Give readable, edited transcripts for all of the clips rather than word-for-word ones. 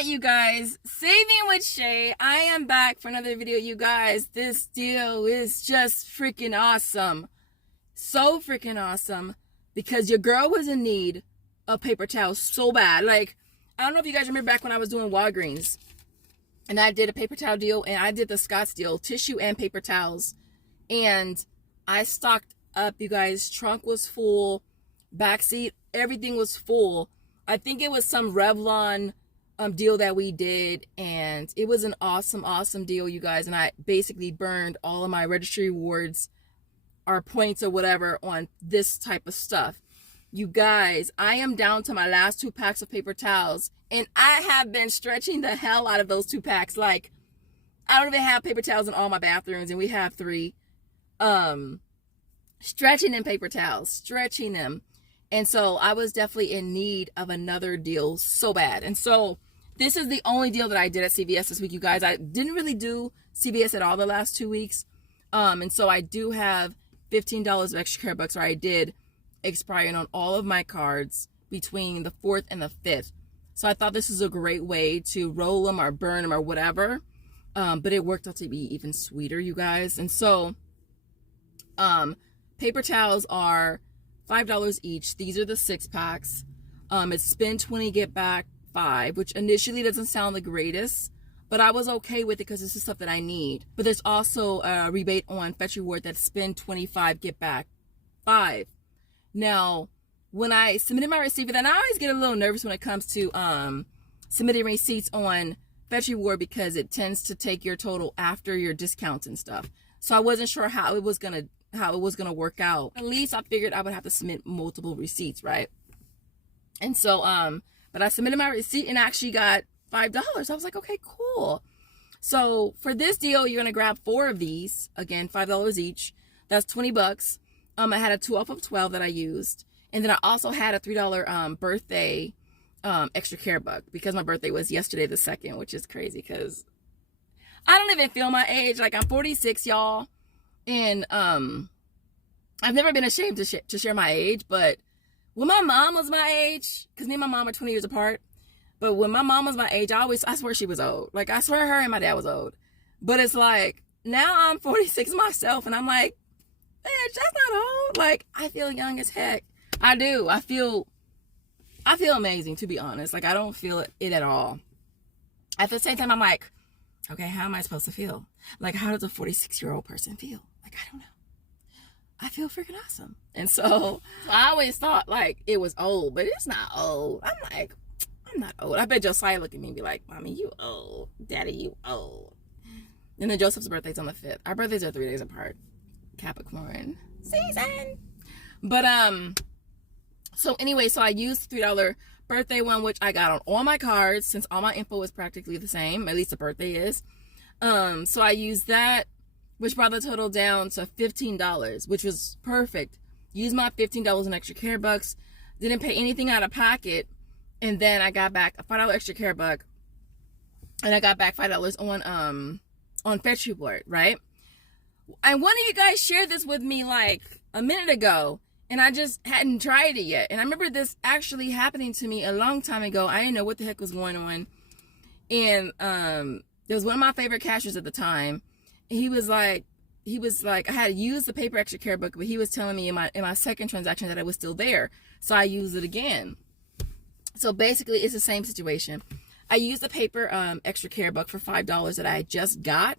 right, you guys, Saving with Shay. I am back for another video, you guys. This deal is just freaking awesome. So freaking awesome. Because your girl was in need of paper towels so bad. Like, I don't know if you guys remember back when I was doing Walgreens. And I did a paper towel deal. And I did the Scott's deal. Tissue and paper towels. And I stocked up, you guys. Trunk was full. Backseat. Everything was full. I think it was some Revlon deal that we did, and it was an awesome deal, you guys. And I basically burned all of my registry rewards or points or whatever on this type of stuff. You guys, I am down to my last 2 packs of paper towels, and I have been stretching the hell out of those 2 packs. Like, I don't even have paper towels in all my bathrooms, and we have 3. Stretching in paper towels, stretching them. And so I was definitely in need of another deal so bad. And so this is the only deal that I did at CVS this week, you guys. I didn't really do CVS at all the last 2 weeks. And so I do have $15 of extra care bucks, or I did, expiring on all of my cards between the 4th and the 5th. So I thought this was a great way to roll them or burn them or whatever. But it worked out to be even sweeter, you guys. And so paper towels are $5 each. These are the 6 packs. It's spend 20, get back 5, which initially doesn't sound the greatest, but I was okay with it because this is stuff that I need. But there's also a rebate on Fetch Reward that's spend 25, get back 5. Now, when I submitted my receipt, and I always get a little nervous when it comes to submitting receipts on Fetch Reward because it tends to take your total after your discounts and stuff. So I wasn't sure how it was gonna work out. At least I figured I would have to submit multiple receipts, right? And so but I submitted my receipt and actually got $5. I was like, okay, cool. So for this deal, you're gonna grab 4 of these. Again, $5 each. That's 20 bucks. I had a 2 off of 12 that I used, and then I also had a $3 birthday extra care buck because my birthday was yesterday the 2nd, which is crazy because I don't even feel my age. Like, I'm 46, y'all. And I've never been ashamed to share my age, but when my mom was my age, because me and my mom are 20 years apart, but when my mom was my age, I swear she was old. Like, I swear her and my dad was old. But it's like, now I'm 46 myself, and I'm like, bitch, that's not old. Like, I feel young as heck. I do. I feel amazing, to be honest. Like, I don't feel it at all. At the same time, I'm like, okay, how am I supposed to feel? Like, how does a 46-year-old person feel? Like, I don't know. I feel freaking awesome. And so I always thought, like, it was old, but it's not old. I'm like, I'm not old. I bet Josiah look at me and be like, Mommy, you old. Daddy, you old. And then Joseph's birthday's on the 5th. Our birthdays are 3 days apart. Capricorn season. But, so anyway, so I used $3 birthday one, which I got on all my cards since all my info is practically the same. At least the birthday is. So I used that, which brought the total down to $15, which was perfect. Used my $15 in extra care bucks. Didn't pay anything out of pocket. And then I got back a $5 extra care buck. And I got back $5 on Fetch Reward, right? And one of you guys shared this with me like a minute ago, and I just hadn't tried it yet. And I remember this actually happening to me a long time ago. I didn't know what the heck was going on. And there was one of my favorite cashiers at the time. He was like, I had used the paper extra care book, but he was telling me in my second transaction that it was still there. So I used it again. So basically, it's the same situation. I used the paper extra care book for $5 that I just got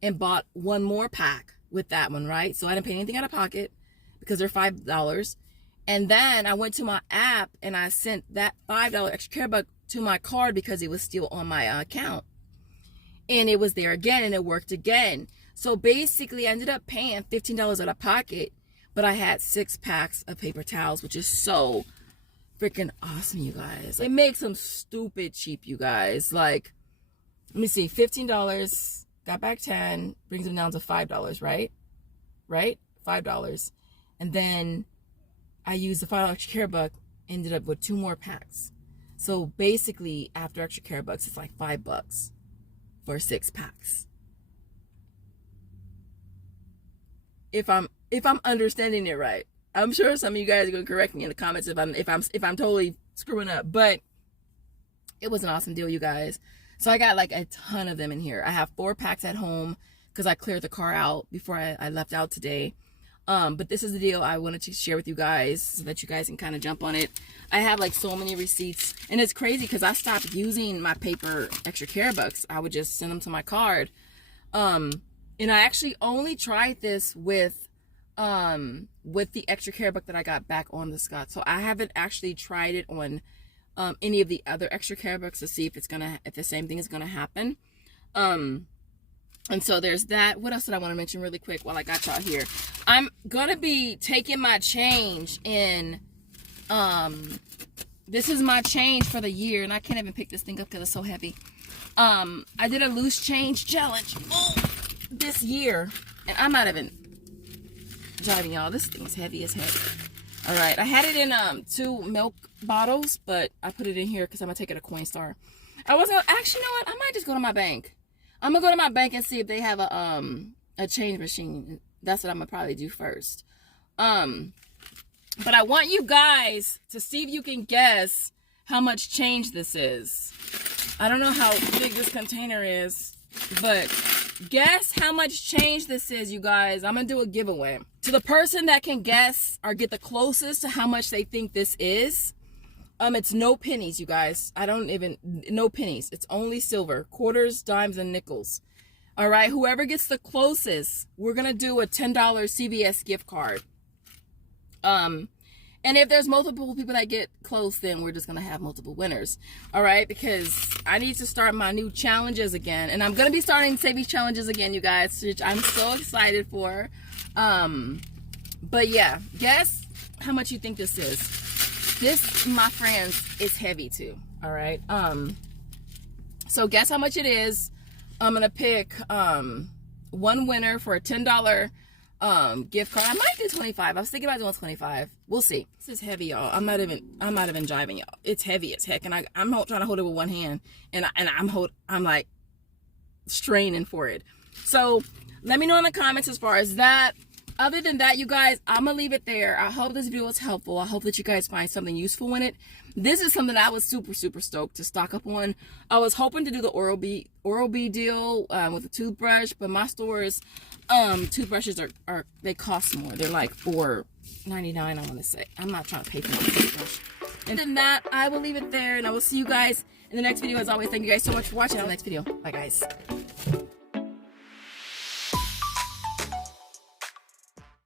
and bought one more pack with that one, right? So I didn't pay anything out of pocket because they're $5. And then I went to my app and I sent that $5 extra care book to my card because it was still on my account. And it was there again, and it worked again. So basically, I ended up paying $15 out of pocket, but I had 6 packs of paper towels, which is so freaking awesome, you guys. It makes them stupid cheap, you guys. Like, let me see, $15, got back 10, brings them down to $5, right? Right? $5. And then I used the $5 extra care buck, ended up with 2 more packs. So basically, after extra care bucks, it's like $5 for 6 packs. If I'm understanding it right. I'm sure some of you guys are gonna correct me in the comments if I'm totally screwing up. But It was an awesome deal, you guys. So I got like a ton of them in here. I have 4 packs at home because I cleared the car out before I left out today. But this is the deal I wanted to share with you guys so that you guys can kind of jump on it. I have like so many receipts, and it's crazy because I stopped using my paper extra care bucks. I would just send them to my card. And I actually only tried this with the extra care buck that I got back on the Scott. So I haven't actually tried it on any of the other extra care bucks to see if if the same thing is gonna happen. And so there's that. What else did I want to mention really quick while I got y'all here? I'm gonna be taking my change in this is my change for the year, and I can't even pick this thing up because it's so heavy. I did a loose change challenge this year, and I'm not even driving y'all. This thing is heavy as heck. All right, I had it in 2 milk bottles, but I put it in here because I'm gonna take it to Coinstar. I was gonna actually, you know what? I might just go to my bank. I'm gonna go to my bank and see if they have a change machine. That's what I'm gonna probably do first. But I want you guys to see if you can guess how much change this is. I don't know how big this container is, but guess how much change this is, you guys. I'm gonna do a giveaway. To the person that can guess or get the closest to how much they think this is, it's no pennies, you guys. No pennies. It's only silver, quarters, dimes, and nickels. All right, whoever gets the closest, we're gonna do a $10 CVS gift card. And if there's multiple people that get close, then we're just gonna have multiple winners. All right, because I need to start my new challenges again, and I'm gonna be starting savings challenges again, you guys, which I'm so excited for. But yeah, guess how much you think this is. This, my friends, is heavy too. All right. So guess how much it is. I'm gonna pick one winner for a $10 gift card. I might do 25. I was thinking about doing 25. We'll see. This is heavy, y'all. I'm not even driving, y'all. It's heavy as heck, and I'm trying to hold it with one hand, and I'm like straining for it. So let me know in the comments as far as that. Other than that, you guys, I'm gonna leave it there. I hope this video was helpful. I hope that you guys find something useful in it. This is something I was super stoked to stock up on. I was hoping to do the Oral-B deal with a toothbrush, but my stores toothbrushes are they cost more. They're like $4.99, I want to say. I'm not trying to pay for my toothbrush. And then that, I will leave it there, and I will see you guys in the next video. As always, thank you guys so much for watching. On the next video, bye guys.